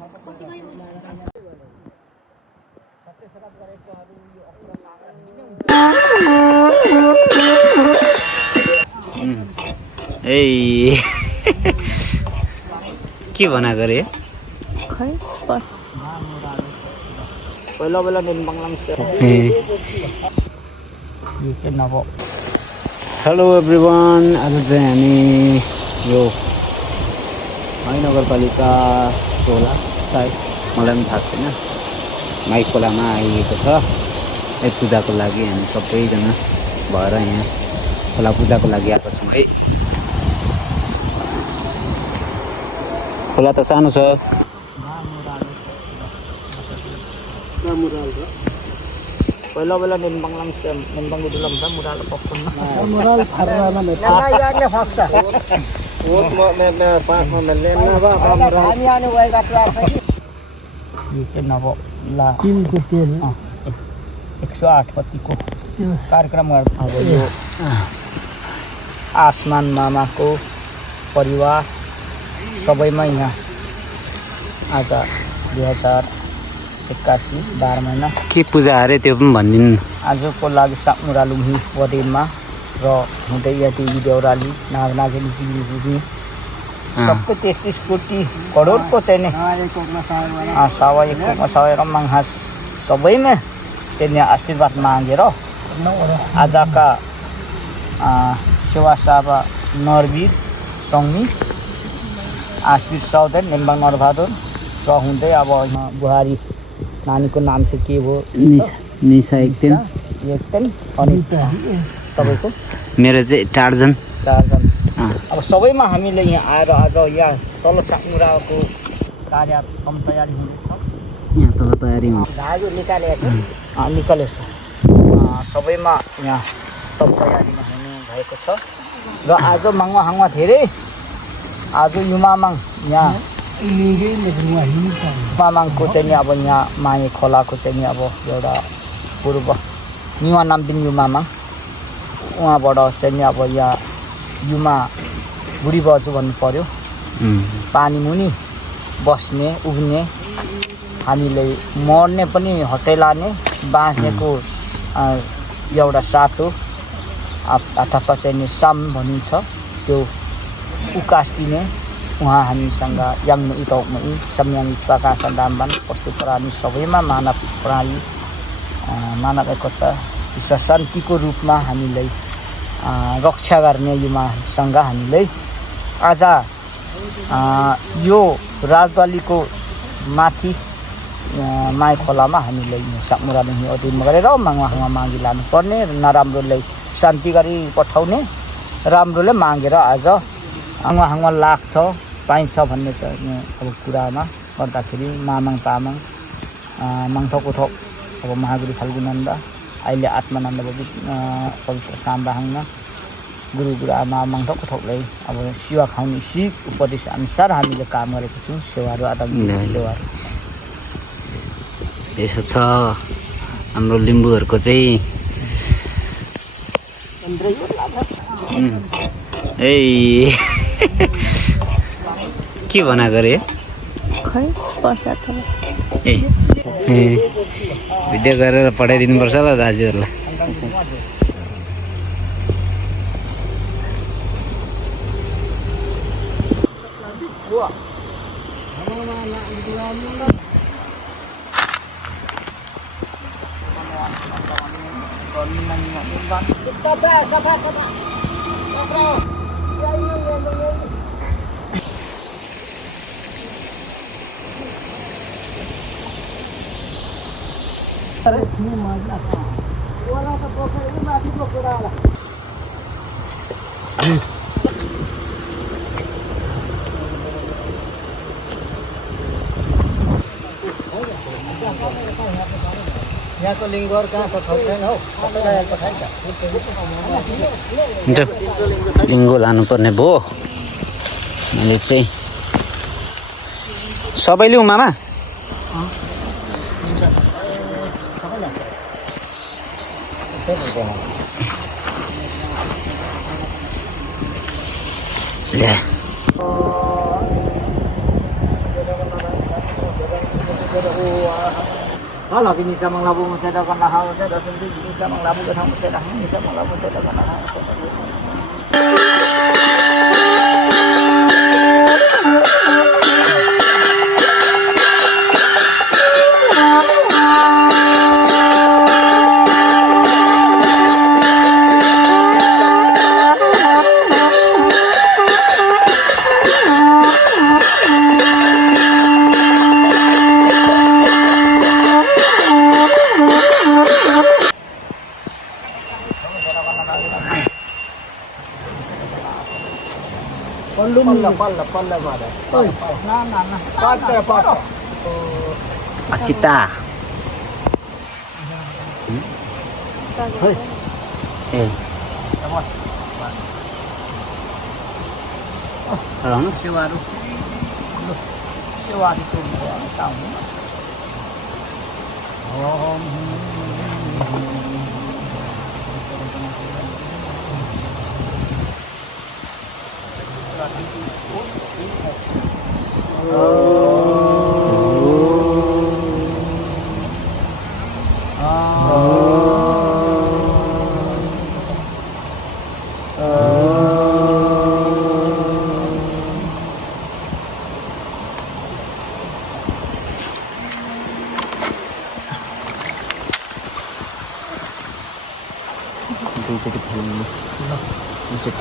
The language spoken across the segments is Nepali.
ए के भना गरे खै पहिला बेला निम्बङलाङ यो चाहिँ नभो। हेलो एभ्रिवान, आज चाहिँ हामी यो नगरपालिका खोला सायद मलाई पनि थाहा छैन माई खोलामा आइएको छ पूजाको लागि। हामी सबैजना भएर यहाँ खोला पूजाको लागि आएको छौँ है। खोला त सानो छ, पहिला बेला निम्बङलाङ निम्बङ उडुलम छ मुराल पक्कुन मुराल फार्मामा नगा याने फक्स वो मैं पास में लेना बा हामी आने वही गाट्ला छ यो चाहिँ नभो ला तिनको तेल 108 पतिको कार्यक्रम अब यो आसमान मामाको परिवार सबैमा यहाँ आज 2081 12 महिना के पूजा अरे त्यो पनि भनिदिनु। आजको लागि सामुरालुम्ही वदेनमा र हुँदै यति देउराली नागनागेली जिलिबुदी सबै 33 कोटी करोडको चाहिँ नि सवायको मङ्हास सबैमा चाहिँ आशीर्वाद मागेर आजका सेवासाबा नरवीर सङ्गी आशवीर सौदेन निम्बङ नरबहादुर र हुँदै अब बुहारी नानीको नाम चाहिँ के हो निशा एकदिन अनि तपाईँको मेरो चाहिँ चारजन अब सबैमा हामीले यहाँ आएर आज यहाँ तल सामुराको कार्यक्रम तयारी हुँदैछ। यहाँ तल तयारी हुन्छ, धागो निकालेको छ सबैमा यहाँ तल तयारीमा हुनु भएको छ। र आज माङमा धेरै आज युमामाङ यहाँ मामाङको चाहिँ नि अब यहाँ माये खोलाको चाहिँ नि अब एउटा पूर्व निवा नामदिन युमामाङ उहाँबाट चाहिँ नि अब यहाँ युमा बुढी बजु भन्नु पर्यो पानी मुनि बस्ने उभिने हामीले मर्ने पनि हटेलाने बाँच्नेको एउटा सातो अथवा चाहिँ नि साम भनिन्छ त्यो उकास्टिने उहाँ हामीसँग याङ्नु इतौकमै सम्याङ प्रकाश दामबान पशु प्राणी सबैमा मानव प्राणी मानव एकता विश्व शान्तिको रूपमा हामीलाई रक्षा गर्ने युमासँग हामीलाई आज यो राजबालीको माथि माई खोलामा हामीलाई सामुरालुम्ही अधीनमा गरेर माङमा मागी लानुपर्ने नराम्रोलाई शान्ति गरी पठाउने राम्रोले मागेर आज हाङमा लाग्छ पाइन्छ भन्ने चाहिँ अब कुरामा गर्दाखेरि मामाङ तामाङ मङथोक अब महागुरु फाल्गुनन्द अहिले आत्मानन्द पवित्र साम्बाहाङमा गुरु आमा मङथोकलाई अब सेवा खुवाउने सिप उपदेश अनुसार हामीले काम गरेको छौँ। सेवाहरू आदान सेवाहरू यसो छ हाम्रो लिम्बूहरूको चाहिँ ए के भना गरे खै प्रसाद ए भिडियो गरेर पठाइदिनुपर्छ ल दाजुहरूलाई। यहाँको लिङ्गहरू कहाँ छ छैन हौ लिङ्गो लानुपर्ने भयो मैले चाहिँ सबै लिउँ मामा ले Kalau kini bisa mengelabu saya akan nahal saya dah sendiri bisa mengelabu ke tamu saya dah bisa mengelabu saya akan nahal. Palla ada. Nah. Pada. Acita. Eh. Kalau Sewa itu tahu. jadi belum musik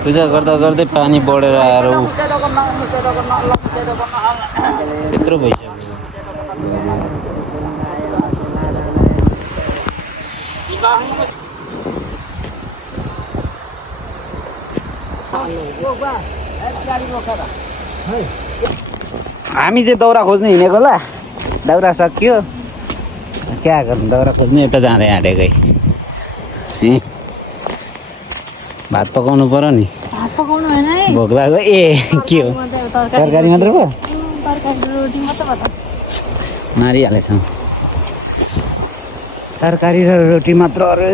तुझा गर्दा गर्दै पानी बढेर आएर त्यत्रो भइसक्यो हामी चाहिँ दाउरा खोज्नु हिँडेको ल दाउरा सकियो क्या गर्नु दाउरा खोज्नु यता जाँदै आँटेकै भात पकाउनु पर्यो नि भात पकाउनु हैन है भोक लाग्यो ए के हो तरकारी मात्र पो तरकारी रोटी मात्र भयो मारिहालेछौँ तरकारी र रोटी मात्र अरे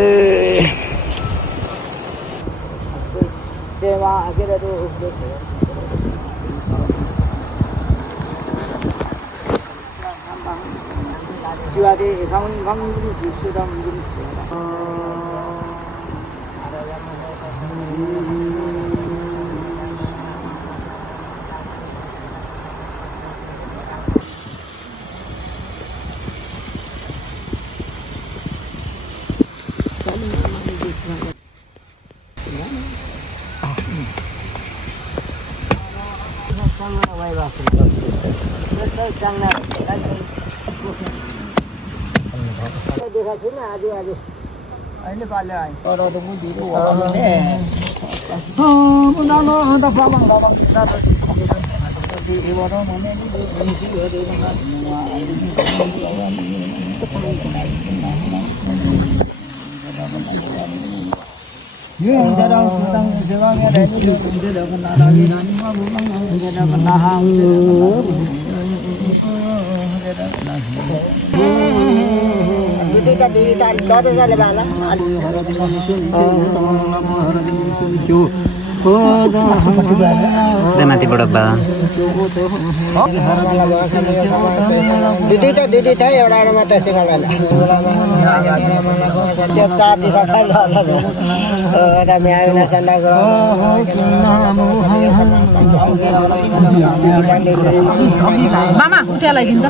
सेवा आगे तो siwade kamu di sudah mungkin अहिले पाले आइ तर त बुझिरो भने बुझाउनु त प्रबन्ध Didi tarik dada jale bala माथिबाट बा Didi ta एउटा एउटा मात्र सिकाउला त्यो काटी सबै एउटा म्याउना चन्दा मामा उठ्या लागिन्छ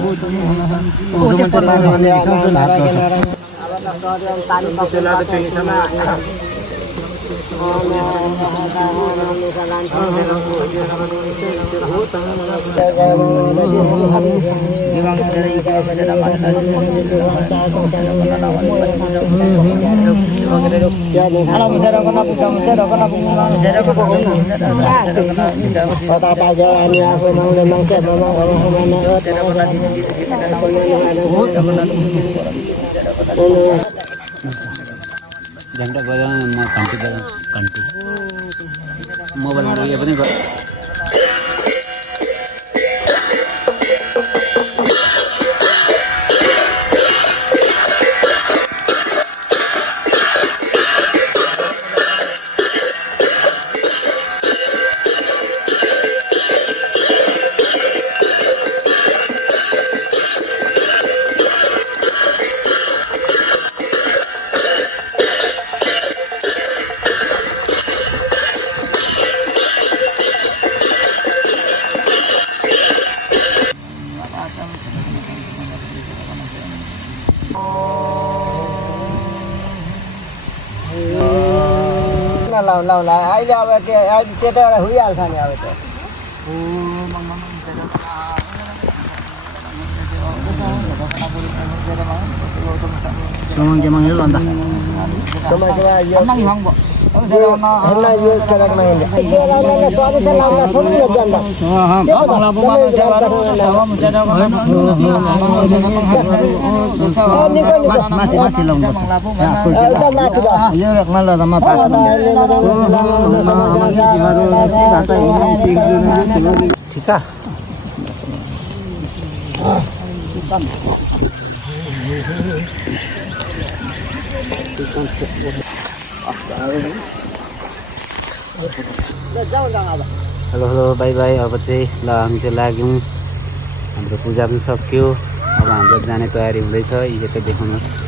घन्टा बजाउनु म घन्टी बजाउँछु घन्टी मोबाइलमा उयो पनि गर्छु लाउला अहिले अब अहिले त्यता एउटा हुइहाल्छ नि अब त्यो Semang ini lontar. ठीक है हेलो हेलो बाई बाई अब चाहिँ ल हामी चाहिँ लाग्यौँ हाम्रो पूजा पनि सक्यो अब हाम्रो जाने तयारी हुँदैछ यो चाहिँ देखाउनुहोस्